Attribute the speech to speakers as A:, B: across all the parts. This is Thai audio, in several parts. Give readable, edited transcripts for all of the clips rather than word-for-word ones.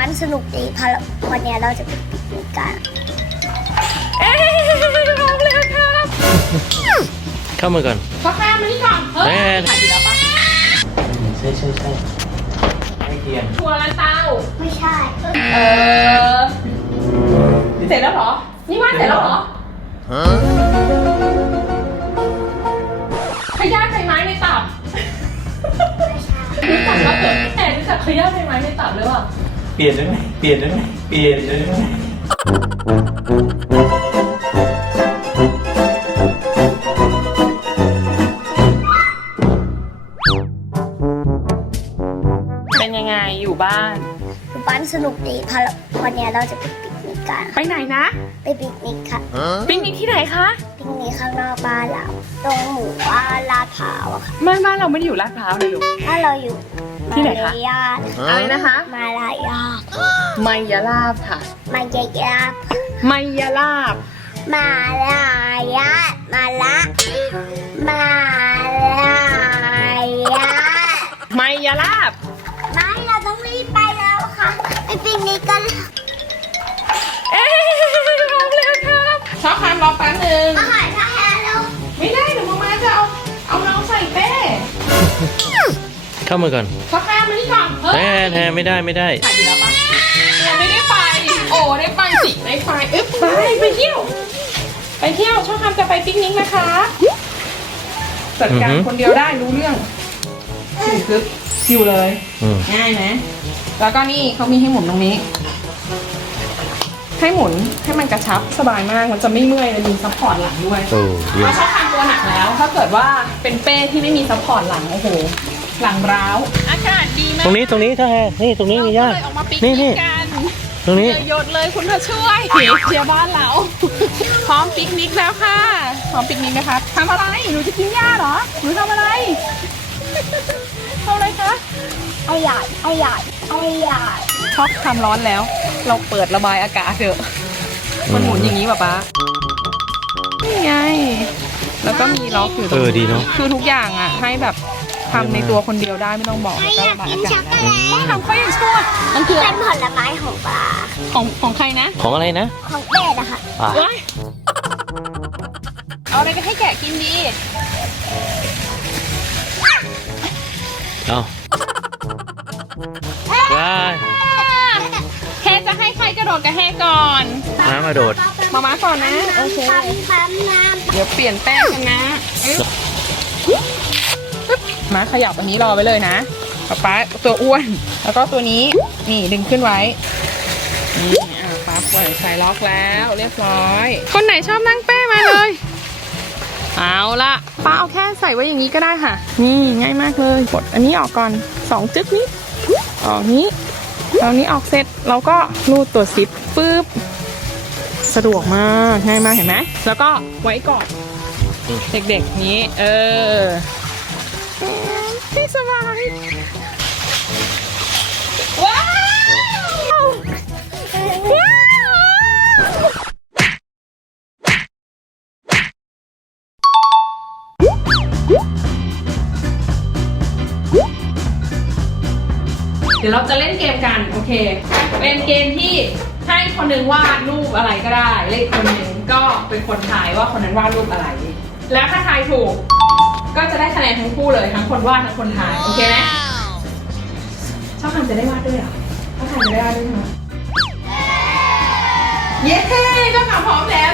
A: านสนุกดีพาวันนี้เราจะไปปิกนิกกัน
B: พร้อมแล้วครับ
C: เข้ามาก่อน
B: พ่อแม่มานี่ก่อนเฮ้ยถ่ายดีแล้วปะ
C: ใช่ให้เกียน
B: ทัวร์ละเต้า
A: ไม่ใช่
B: เสร็จแล้วเหรอนี่ว่าเสร็จแล้วเหรอขย้ายใบไม้ในตับรู้จักว่าแต่รู้จักขย้ายใบไม้ในตับหรือเปล่า
C: เปลี่ยนได้ไหม
B: เป็นยังไงอยู่บ้าน
A: สนุกดีพาวันนี้เราจะไปปิกนิกกัน
B: ไปไหนนะ
A: ไปปิกนิกค่ะ
B: ปิกนิกที่ไหนคะ
A: ปิกนิกข้างนอกบ้านเราตรงหมู่บ้านลาดพร้าวค่ะ
B: บ้านเราไม่ได้อยู่ลาดพร้าวเลยลูก
A: บ้านเราอยู่
B: ที่ไหนคะ
A: อะไร
B: นะคะ
A: มาลายา
B: ไมยาลาบค่ะ
A: ไมยา
B: ไมยาลาบ
A: มาลายามาละมาลายา
B: ไมยาลาบ
A: ไม่เราต้องรีบไปแล้วค่ะไปปิกนิกกัน
B: พร้อมแล้วครับชอบทานรอแป๊บนึง
A: อาหารทะเลแล้ว
B: ไม่ได้เดี๋ยวมาจะเอาน้องใส่เป้
C: เข้ามาก่อน
B: ชอบทานมานี่ก่อน
C: แทนไม่ได้
B: ถ่ายดีแล้วปะไม่ได้ไปโอ้ได้ไปสิได้ไปไปเที่ยวชอบทำจะไปปิกนิกนะคะจัดการคนเดียวได้รู้เรื่องคืออยู่เลยง่ายไหมแล้วก็นี่เขามีให้หมุนตรงนี้ให้หมุนให้มันกระชับสบายมากมันจะไม่เมื่อยเลยมีซัพพอร์ตหลังด้วยเราชอบทำตัวหนักแล้วถ้าเกิดว่าเป็นเป้ที่ไม่มีซัพพอร์ตหลังโอ้โหหลังร้าวอากาศดีมาก
C: ตรงนี้ถ้านี่ตรงนี้มีย่านี่ตรงนี้
B: หยดเลยคุณมาช่วยเชียร์บ้านเราพร้อมปิกนิกแล้วค่ะพร้อมปิกนิกนะคะทำอะไรหนูจะกินหญ้าเหรอหนูทำอะไรคะ
A: เอาใหญ่
B: ชอบทำร้อนแล้วเราเปิดระบายอากาศเถอะมันหมุนอย่างนี้ป่ะป๊านี่ไงแล้วก็มีล็อกอยู่ตรง
C: ดีเนาะ
B: คือทุกอย่างอ่ะให้แบบทำในตัวคนเดียวได้ไม่ต้องบอกแล้วก็ระบายอากาศได้ต้องทำก็ยังชั่ว
A: มันคือเป็นผลไม้ของปลา
B: ของใครนะ
C: ของอะไรนะ
A: ของเป็ดอะค่ะ
B: เอาอะไรไปให้แกะกินดี
C: เอา
B: แค่จะให้ใครกระโดดกระแหกก่อน
C: มาโดด
B: มาก่อนนะโอเคเดี๋ยวเปลี่ยนแป้งกันนะมาขยับอันนี้รอไว้เลยนะป๊าตัวอ้วนแล้วก็ตัวนี้นี่ดึงขึ้นไว้นี่ป๊าปล่อยใส่ล็อกแล้วเรียบร้อยคนไหนชอบนั่งแป้มาเลยเอาละป้าเอาแค่ใส่ไว้อย่างนี้ก็ได้ค่ะนี่ง่ายมากเลยกดอันนี้ออกก่อน2จึ๊กนี้ออกนี้เอานี้ออกเสร็จเราก็รูดตัวซิปปึ๊บสะดวกมากง่ายมากเห็นไหมแล้วก็ไว้ก่อนเด็กๆนี้ที่สบายว้าวเดี๋ยวเราจะเล่นเกมกันโอเคเป็นเกมที่ให้คนหนึ่งวาดรูปอะไรก็ได้และอีกคนหนึ่งก็เป็นคนทายว่าคนนั้นวาดรูปอะไรแล้วถ้าทายถูกก็จะได้คะแนนทั้งคู่เลยทั้งคนวาดทั้งคนทายโอเคไหมชอบทำจะได้วาดด้วยเหรอชอบทำจะได้วาดด้วยไหมเย้เจ้าขาพร้อมแล้ว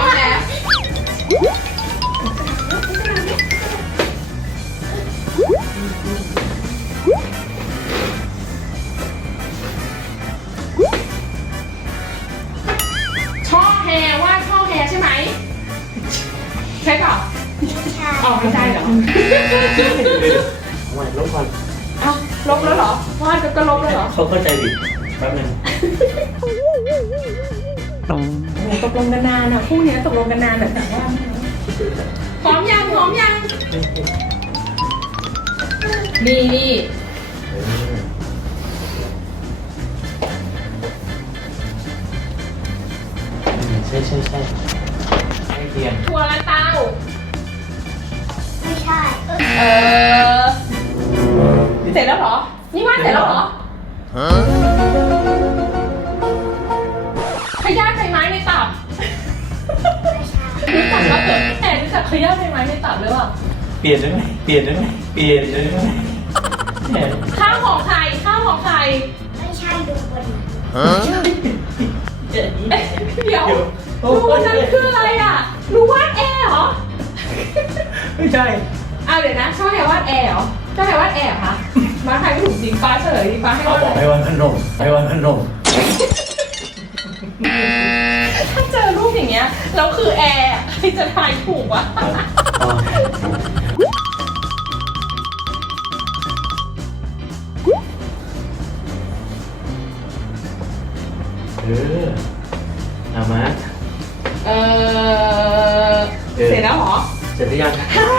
B: ใช่ไหมใช่เปล่าอ๋อไม่ใช่เหรอ
C: ลบก่อน
B: ลบแล้วเหรอวาดก็ลบเลยเหรอ
C: เขาเข้าใจผิดแป๊บนึง
B: ตกลงกันนานนะคู่นี้ตกลงกันนานแต่ว่าพร้อมยังนี่
C: ใช่ให้เกียน
B: ทัวร์ละเต้า
A: ไม่ใช่
B: เสร็จแล้วเหรอนี่ว่าเสร็จแล้วเหรอ
C: เปลี่ยนได้ไหมเปลี่ยนได้ไหมเปลี่ยนได้ไหมเนี่ย
B: ข้าวของใครข้าวของใคร
A: ไม่ใช่ดูบน
B: เดี๋ยวรู้ว่านั่นคืออะไรอ่ะรู้วาดแอร์เหรอ
C: ไม่ใช่
B: อ้าวเดี๋ยวนะชอบแฮวาดแอร์เหรอชอบแฮวาดแอร์เหรอคะมาใครไม่ถูกจริงป้าเฉลยดิป้าให้
C: เขา
B: ว่า
C: บอกให้วันขนมให้วันขนม
B: ถ้าเจอรูปอย่างเงี้ยแล้วคือแอร์ใครจะทายถูกวะ
C: เอามา
B: เสร็จแล้วเหรอ
C: เสร็จหรือยัง
B: ฮะ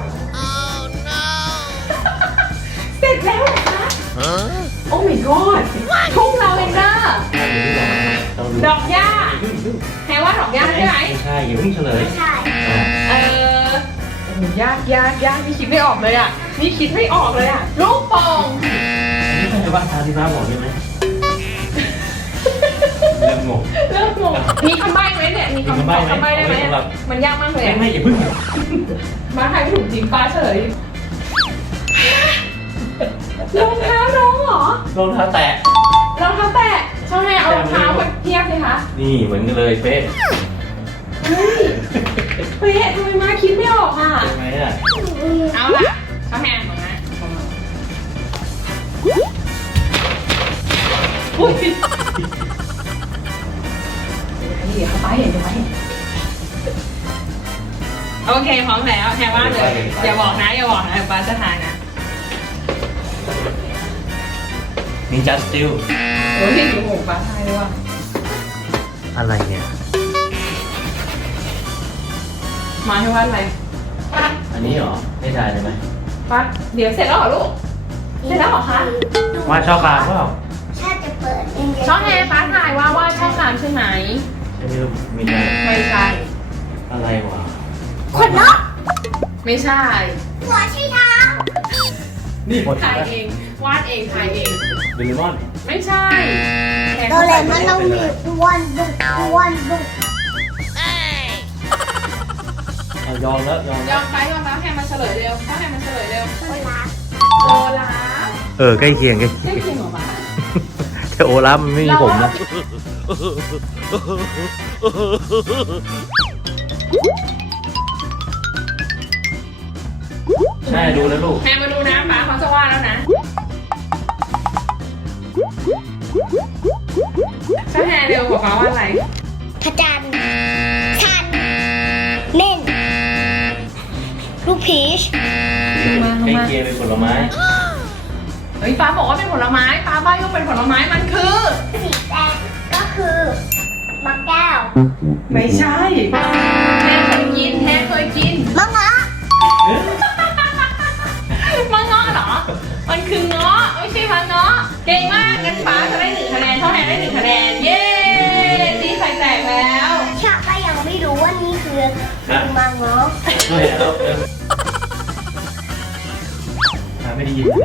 B: เสร็จแล้วเหรอคะโอ้ my god ทุ่งลาเวนเดอร์ดอกหญ้าแปลว่าดอกหญ้าใช่ไหม
C: ไม่ใช่อย่าเพิ่งเฉลย
A: ใช่
B: โอ้โหยากนี่คิดไม่ออกเลยอ่ะนี่คิดไม่ออกเลยอ่ะลูกโป่ง
C: อันนี้ต้องจะว่าทางที่ฟ้าบอกใช่ไหมเริ่มงง
B: เริ่มงงมีคำใบ้ไหมเนี่ยมีคำใบ้ได้ไหมมันยากมากเลย
C: ไม่อย่าเพิ่ง
B: มาใครไม่ถูกจริงป้าเฉยรองเท้าน้องเหรอ
C: รองเท้าแตะ
B: รองเท้าแตะช่องแม่เอารองเท้ามาเทียบเลยคะ
C: นี่เหมือนกันเลยเป๊ะ
B: เฮ้ยเป๊ะทำไมมาคิดไม่ออกอ่ะ
C: ใช่ไหมอ่ะ
B: เอาล่ะช่องแม่ของนะอุ้ยเดี๋ยวป้าเห็นไหมโอเคพร้อมแล้วแทนว่าเลยอย่าบอกนะป้าจะทายนะ
C: นินจาสติล
B: โอ้ยโอ้โหป้าทายเลยว่ะ
C: อะไรเนี่ย
B: มาให้วาดอะไร
C: อันนี้เหรอไม่ได้เลยไหม
B: ป้าเดี๋ยวเสร็จแล้วเหรอลูกเสร็จแล้วเหรอคะ
C: ว่าชอบปลาเปล่า
A: ถ้าจะเปิดเอง
B: ช่องแอร์ป้าทายว่าวาดช่องน้ำใช่ไหม
C: ใช่ไหมลูกมีอะไร
B: ไม่ใช่
C: อะไรวะ
A: คนนก
B: ไม่ใช่
A: หัวใช้เท้า
C: นี่หมด
B: ทายเองวาดเองทายเอง
C: เดลิมอน
B: ไม่ใช่แทน
A: โดเรมอนต้องมีอ้วนดุอ้วนดุ
C: เอายอมแล้วยอม
B: ยอมไปแทนมาเฉลยเร็วแทนมาเฉลยเร็ว
A: เวลา
B: โอลาฟ
C: ใกล้เคียง
B: ใช่จริงเหรอป้า
C: แต่โอลาฟมันไม่มีผมนะ ใช่ดูแล้วลูก
B: แทนมาดูนะป้าเขาจะวาดแล้วนะช่องแอร์เร็วกว่าป้าวาดอะไร
A: พระจันทร์ชันเม่นลูกพีช
C: ใกล้เคียงเป็นผลไม้
B: เฮ้ยป้าบอกว่าเป็นผลไม้ป้าบ้ายุ่งเป็นผลไม้มันคือ
A: สีแดงก็คือมะแก้ว
B: ไม่ใช่แม่เคยกิน
A: มะเงาะ
B: มะเงาะเหรอ มันคือเงาะไม่ใช่มะเงาะเก่งมากงั้นป้าจะได้1 คะแนนเท่าแทนได้1 คะแนนเย้ตีไข่แตกแล้ว
A: ชาก็ยังไม่รู้ว่านี่คือมะเงาะ
C: ใช่แล้วไม่ได้ยินเลย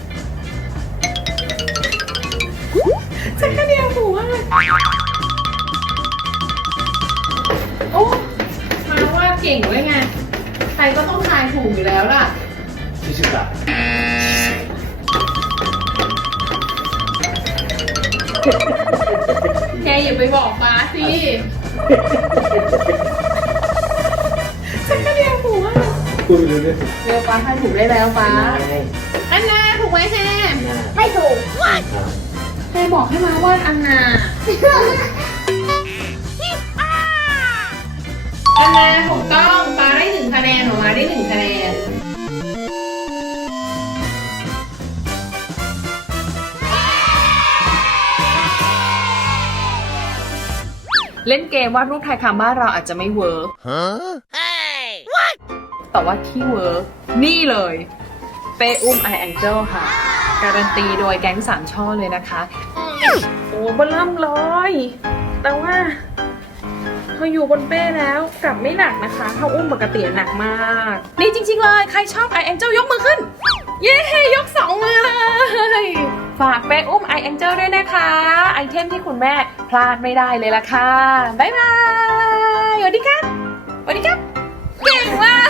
B: ฉันก็เดียวถูกมากโอ้มาว่าเก่งด้วยไงใครก็ต้องทายถูกอยู่แล้วล่ะ
C: ชิบะ
B: แกอย่าไปบอกป้าสิฉันก็เดียวถูกมาก
C: พูดไปเรื่อย
B: เร็วป้าทายถูกได้แล้วป้าอันนาถูกไหมแฮม
A: ไม่ถูก
B: แฮมบอกให้มาวาดอันนาอันนาถูกต้องป้าได้1 คะแนนหนูมาได้1 คะแนนเล่นเกมวาดรูปไทยคำบ้านเราอาจจะไม่เวิร์กแต่ว่าที่เวิร์กนี่เลยเป้อุ้มไอแองเจิลค่ะ การันตีโดยแก๊ง3 ช่อเลยนะคะ โอ้เบล่ำเลยแต่ว่าพออยู่บนเป้แล้วกลับไม่หนักนะคะถ้าอุ้มปกติหนักมาก นี่จริงๆเลยใครชอบไอแองเจิลยกมือขึ้น เย้ยก2 มือเลย ฝากเป้อุ้มไอแองเจิลด้วยนะคะไอเทมที่คุณแม่พลาดไม่ได้เลยล่ะค่ะบ๊ายบายสวัสดีครับสวัสดีครับเก่งมาก